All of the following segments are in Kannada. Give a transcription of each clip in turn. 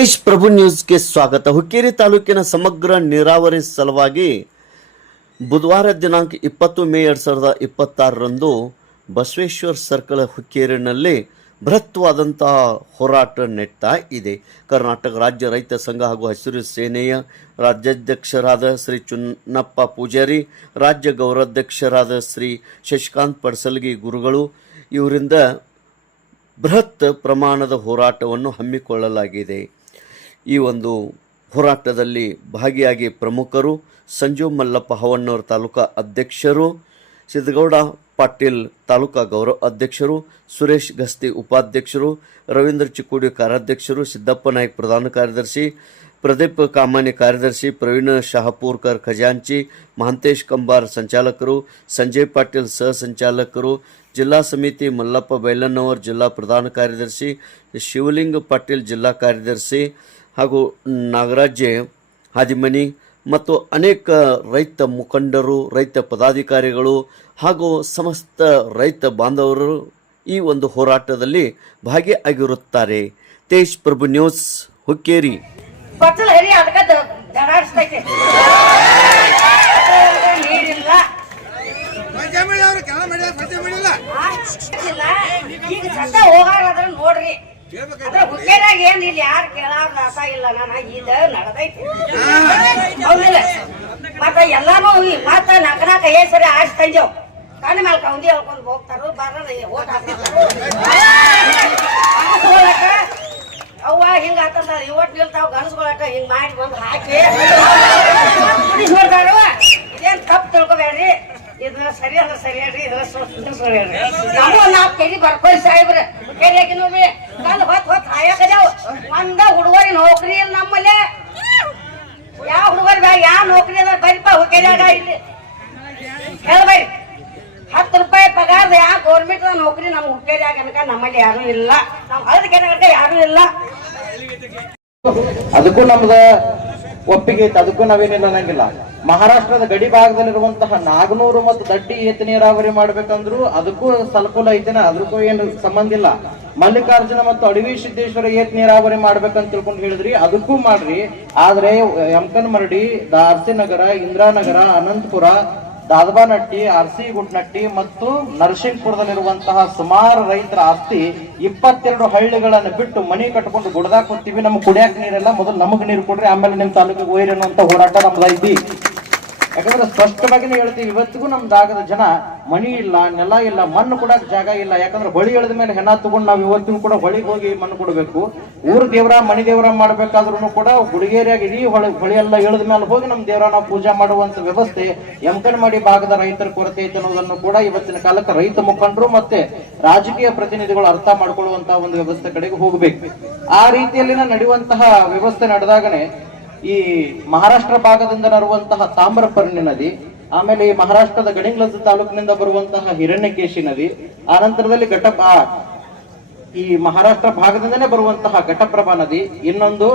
ತೇಜ್ ಪ್ರಭು ನ್ಯೂಸ್ಗೆ ಸ್ವಾಗತ. ಹುಕ್ಕೇರಿ ತಾಲೂಕಿನ ಸಮಗ್ರ ನೀರಾವರಿ ಸಲುವಾಗಿ ಬುಧವಾರ ದಿನಾಂಕ 20 ಮೇ 2026ರಂದು ಬಸವೇಶ್ವರ ಸರ್ಕಲ್ ಹುಕ್ಕೇರಿನಲ್ಲಿ ಬೃಹತ್ವಾದಂತಹ ಹೋರಾಟ ನಡೀತಾ ಇದೆ. ಕರ್ನಾಟಕ ರಾಜ್ಯ ರೈತ ಸಂಘ ಹಾಗೂ ಹಸಿರು ಸೇನೆಯ ರಾಜ್ಯಾಧ್ಯಕ್ಷರಾದ ಶ್ರೀ ಚುನ್ನಪ್ಪ ಪೂಜಾರಿ, ರಾಜ್ಯ ಗೌರವಾಧ್ಯಕ್ಷರಾದ ಶ್ರೀ ಶಶಿಕಾಂತ್ ಪಡಸಲಗಿ ಗುರುಗಳು ಇವರಿಂದ ಬೃಹತ್ ಪ್ರಮಾಣದ ಹೋರಾಟವನ್ನು ಹಮ್ಮಿಕೊಳ್ಳಲಾಗಿದೆ. ಈ ಒಂದು ಹೋರಾಟದಲ್ಲಿ ಭಾಗಿಯಾಗಿ ಪ್ರಮುಖರು ಸಂಜು ಮಲ್ಲಪ್ಪ ಹವಣ್ಣವರ ತಾಲೂಕಾ ಅಧ್ಯಕ್ಷರು, ಸಿದ್ದಗೌಡ ಪಾಟೀಲ್ ತಾಲೂಕಾ ಗೌರವ ಅಧ್ಯಕ್ಷರು, ಸುರೇಶ್ ಗಸ್ತಿ ಉಪಾಧ್ಯಕ್ಷರು, ರವೀಂದ್ರ ಚಿಕ್ಕೋಡಿ ಕಾರ್ಯಾಧ್ಯಕ್ಷರು, ಸಿದ್ದಪ್ಪ ನಾಯ್ಕ ಪ್ರಧಾನ ಕಾರ್ಯದರ್ಶಿ, ಪ್ರದೀಪ್ ಕಾಮಾನಿ ಕಾರ್ಯದರ್ಶಿ, ಪ್ರವೀಣ್ ಶಹಾಪೂರ್ಕರ್ ಖಜಾಂಚಿ, ಮಹಂತೇಶ್ ಕಂಬಾರ್ ಸಂಚಾಲಕರು, ಸಂಜಯ್ ಪಾಟೀಲ್ ಸಹ ಸಂಚಾಲಕರು, ಜಿಲ್ಲಾ ಸಮಿತಿ ಮಲ್ಲಪ್ಪ ಬೈಲನ್ನವರ್ ಜಿಲ್ಲಾ ಪ್ರಧಾನ ಕಾರ್ಯದರ್ಶಿ, ಶಿವಲಿಂಗ ಪಾಟೀಲ್ ಜಿಲ್ಲಾ ಕಾರ್ಯದರ್ಶಿ ಹಾಗೂ ನಾಗರಾಜ್ ಹಾದಿಮನಿ ಮತ್ತು ಅನೇಕ ರೈತ ಮುಖಂಡರು, ರೈತ ಪದಾಧಿಕಾರಿಗಳು ಹಾಗೂ ಸಮಸ್ತ ರೈತ ಬಾಂಧವರು ಈ ಒಂದು ಹೋರಾಟದಲ್ಲಿ ಭಾಗಿಯಾಗಿರುತ್ತಾರೆ. ತೇಜ್ ಪ್ರಭು ನ್ಯೂಸ್ ಹುಕ್ಕೇರಿ. ನೋಡ್ರಿ ಹುಕ್ಕೇರಾಗ ಏನ್ ಇಲ್ಲಿ ಯಾರು ಕೇಳಾರ್ದಾಸ ಇಲ್ಲ, ನಾನು ಇದು ನಡೆದೈತಿ ಮತ್ತ ಎಲ್ಲಾನು ಮತ್ತ ನಾಲ್ಕ ಸರಿ ಆಶ್ ತಂಜವ್ ಕಣ್ಣ ಮೇಲೆ ಕೌಂದಿ ಹೇಳ್ಕೊಂಡ್ ಹೋಗ್ತಾರ. ಓಟ್ ಅವ್ವ ಹಿಂಗ ಆತಂದ ಇವಟ್ ನಿಲ್ತಾವ ಗಣಸ್ಕೊಳಕ ಹಿಂಗ್ ಮಾಡಿ ಬಂದು ಹಾಕಿ ನೋಡ್ತಾರ. ಇದೇನ್ ತಪ್ಪು ತಿಳ್ಕೊಬೇಡ್ರಿ, ಇದನ್ನ ಸರಿ ಅಲ್ಲ ಸರಿ ಹೇಳ್ರಿ, ಇದನ್ನ ಸರಿ ಹೇಳ್ರಿ. ನಾವು 4 ಕೆಜಿ ಬರ್ಕೋರಿ ಸಾಹೇಬ್ರೆ ಹುಕ್ಕೇರಿಯಾಗಿ ನೋಡ್ರಿ ಕಲ್ ಹೊತ್ ಹಾಯಕದ್ಯಾವ. ಒಂದ ಹುಡುಗರಿ ನೌಕರಿ ಇಲ್ಲ ನಮ್ಮಲ್ಲಿ. ಯಾವ ಹುಡುಗರಿ ಬ್ಯಾಗ ಯಾವ ನೌಕರಿ ಅದ ಬರಿಪ ಹುಕ್ಕೇರಿಯಾಗ ಇಲ್ಲಿ ಹೇಳ್ಬರಿ. 10 ರೂಪಾಯಿ ಪಗಾರದ ಯಾವ ಗೌರ್ಮೆಂಟ್ ನೌಕರಿ ನಮ್ಮ ಹುಕ್ಕೇರಿಯಾಗ ಅನ್ಕ ನಮ್ಮಲ್ಲಿ ಯಾರು ಇಲ್ಲ. ನಮ್ ಹಳದ ಕೆನಗಂಟ ಯಾರು ಇಲ್ಲ. ಅದಕ್ಕೂ ನಮ್ದ ಒಪ್ಪಿಗೆ ಐತೆ, ಅದಕ್ಕೂ ನಾವೇನಿಲ್ಲ ಅನ್ನಂಗಿಲ್ಲ. ಮಹಾರಾಷ್ಟ್ರದ ಗಡಿ ಭಾಗದಲ್ಲಿರುವಂತಹ ನಾಗನೂರು ಮತ್ತು ದಡ್ಡಿ ಏತ ನೀರಾವರಿ ಮಾಡ್ಬೇಕಂದ್ರು ಅದಕ್ಕೂ ಸಲ್ಕುಲ ಐತೆನ, ಅದಕ್ಕೂ ಏನು ಸಂಬಂಧ ಇಲ್ಲ. ಮಲ್ಲಿಕಾರ್ಜುನ ಮತ್ತು ಅಡವಿ ಸಿದ್ದೇಶ್ವರ ಏತ ನೀರಾವರಿ ಮಾಡ್ಬೇಕಂತ ತಿಳ್ಕೊಂಡು ಹೇಳಿದ್ರಿ, ಅದಕ್ಕೂ ಮಾಡ್ರಿ. ಆದ್ರೆ ಯಮಕನಮರಡಿ, ದಾರ್ಸಿ ನಗರ, ಇಂದ್ರಾನಗರ, ಅನಂತಪುರ, ದಾದಬಾನಟ್ಟಿ, ಆರ್ಸಿ ಗುಡ್ನಟ್ಟಿ ಮತ್ತು ನರಸಿಂಗಪುರದಲ್ಲಿರುವಂತಹ ಸುಮಾರು ರೈತರ ಆಸ್ತಿ 22 ಹಳ್ಳಿಗಳನ್ನು ಬಿಟ್ಟು ಮನಿ ಕಟ್ಕೊಂಡು ಗುಡ್ದಾಕ್ ಹೋಗ್ತೀವಿ. ನಮ್ಗೆ ಕುಡಿಯಾಕ ನೀರೆಲ್ಲ, ಮೊದಲು ನಮಗ್ ನೀರು ಕೊಡ್ರಿ, ಆಮೇಲೆ ನಿಮ್ ತಾಲೂಕಿಗೆ ಒಯ್ರಿ ಅನ್ನುವಂತ ಹೋರಾಟ ನಮ್ದೈತಿ. ಯಾಕಂದ್ರೆ ಸ್ಪಷ್ಟವಾಗಿನೇ ಹೇಳ್ತೀವಿ, ಇವತ್ತಿಗೂ ನಮ್ದಾಗದ ಜನ ಮನಿ ಇಲ್ಲ, ನೆಲ ಇಲ್ಲ, ಮಣ್ಣು ಕೊಡಕ್ ಜಾಗ ಇಲ್ಲ. ಯಾಕಂದ್ರೆ ಹೊಳಿ ಎಳೆದ ಮೇಲೆ ಹೆಣ ತಗೊಂಡು ನಾವು ಇವತ್ತಿಗೂ ಕೂಡ ಹೊಳಿಗೆ ಹೋಗಿ ಮಣ್ಣು ಕೊಡಬೇಕು. ಊರ್ ದೇವರ ಮನಿ ದೇವರ ಮಾಡ್ಬೇಕಾದ್ರೂ ಕೂಡ ಗುಡಿಗೇರಿಯಾಗಿ ಇಡೀ ಹೊಳಿ ಎಲ್ಲ ಎಳೆದ ಮೇಲೆ ಹೋಗಿ ನಮ್ ದೇವರ ನಾವು ಪೂಜಾ ಮಾಡುವಂತ ವ್ಯವಸ್ಥೆ ಯಮಕನಮಡಿ ಭಾಗದ ರೈತರ ಕೊರತೆ ಐತೆ ಅನ್ನೋದನ್ನು ಕೂಡ ಇವತ್ತಿನ ಕಾಲಕ್ಕೆ ರೈತ ಮುಖಂಡರು ಮತ್ತೆ ರಾಜಕೀಯ ಪ್ರತಿನಿಧಿಗಳು ಅರ್ಥ ಮಾಡ್ಕೊಳ್ಳುವಂತಹ ಒಂದು ವ್ಯವಸ್ಥೆ ಕಡೆಗೆ ಹೋಗ್ಬೇಕು. ಆ ರೀತಿಯಲ್ಲಿನ ನಡೆಯುವಂತಹ ವ್ಯವಸ್ಥೆ ನಡೆದಾಗನೆ ಈ ಮಹಾರಾಷ್ಟ್ರ ಭಾಗದಿಂದ ಬರುವಂತಹ ತಾಮ್ರಪರ್ಣಿ ನದಿ, ಆಮೇಲೆ ಈ ಮಹಾರಾಷ್ಟ್ರದ ಗಡಿಂಗ್ಲಜ್ ತಾಲೂಕಿನಿಂದ ಬರುವಂತಹ ಹಿರಣ್ಯಕೇಶಿ ನದಿ, ಆ ನಂತರದಲ್ಲಿ ಈ ಮಹಾರಾಷ್ಟ್ರ ಭಾಗದಿಂದನೇ ಬರುವಂತಹ ಘಟಪ್ರಭಾ ನದಿ, ಇನ್ನೊಂದು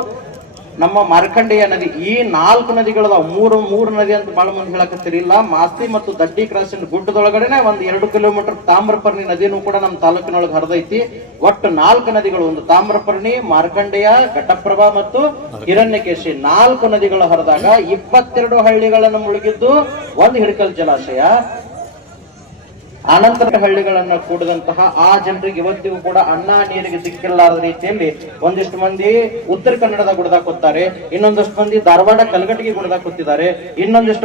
ನಮ್ಮ ಮಾರ್ಕಂಡೇಯ ನದಿ. ಈ 4 ನದಿಗಳದ ಮೂರು ನದಿ ಅಂತ ಬಹಳ ಮಂದಿ ಹೇಳಕತ್ತಿರಿಲ್ಲ. ಮಾಸ್ತಿ ಮತ್ತು ದಡ್ಡಿ ಕ್ರಾಸಿನ ಗುಡ್ಡದೊಳಗಡೆನೆ 1-2 ಕಿಲೋಮೀಟರ್ ತಾಮ್ರಪರ್ಣಿ ನದಿನೂ ಕೂಡ ನಮ್ಮ ತಾಲೂಕಿನೊಳಗೆ ಹರಿದೈತಿ. ಒಟ್ಟು 4 ನದಿಗಳು, ಒಂದು ತಾಮ್ರಪರ್ಣಿ, ಮಾರ್ಕಂಡೇಯ, ಘಟಪ್ರಭಾ ಮತ್ತು ಹಿರಣ್ಯಕೇಶಿ, 4 ನದಿಗಳು ಹರಿದಾಗ 22 ಹಳ್ಳಿಗಳನ್ನು ಮುಳುಗಿದ್ದು ಒಂದು ಹಿಡಕಲ್ ಜಲಾಶಯ. ಅನಂತರ ಹಳ್ಳಿಗಳನ್ನ ಕೂಡಿದಂತಹ ಆ ಜನರಿಗೆ ಇವತ್ತಿಗೂ ಕೂಡ ಅನ್ನ ನೀರಿಗೆ ಸಿಕ್ಕಿಲ್ಲಾರದ ರೀತಿಯಲ್ಲಿ ಒಂದಿಷ್ಟು ಮಂದಿ ಉತ್ತರ ಕನ್ನಡದ ಗುಡ್ದಾಕೋತಾರೆ, ಇನ್ನೊಂದಷ್ಟು ಮಂದಿ ಧಾರವಾಡ ಕಲಗಟ್ಟಿಗೆ ಗುಡ್ದಾಕೋತಿದ್ದಾರೆ, ಇನ್ನೊಂದಿಷ್ಟು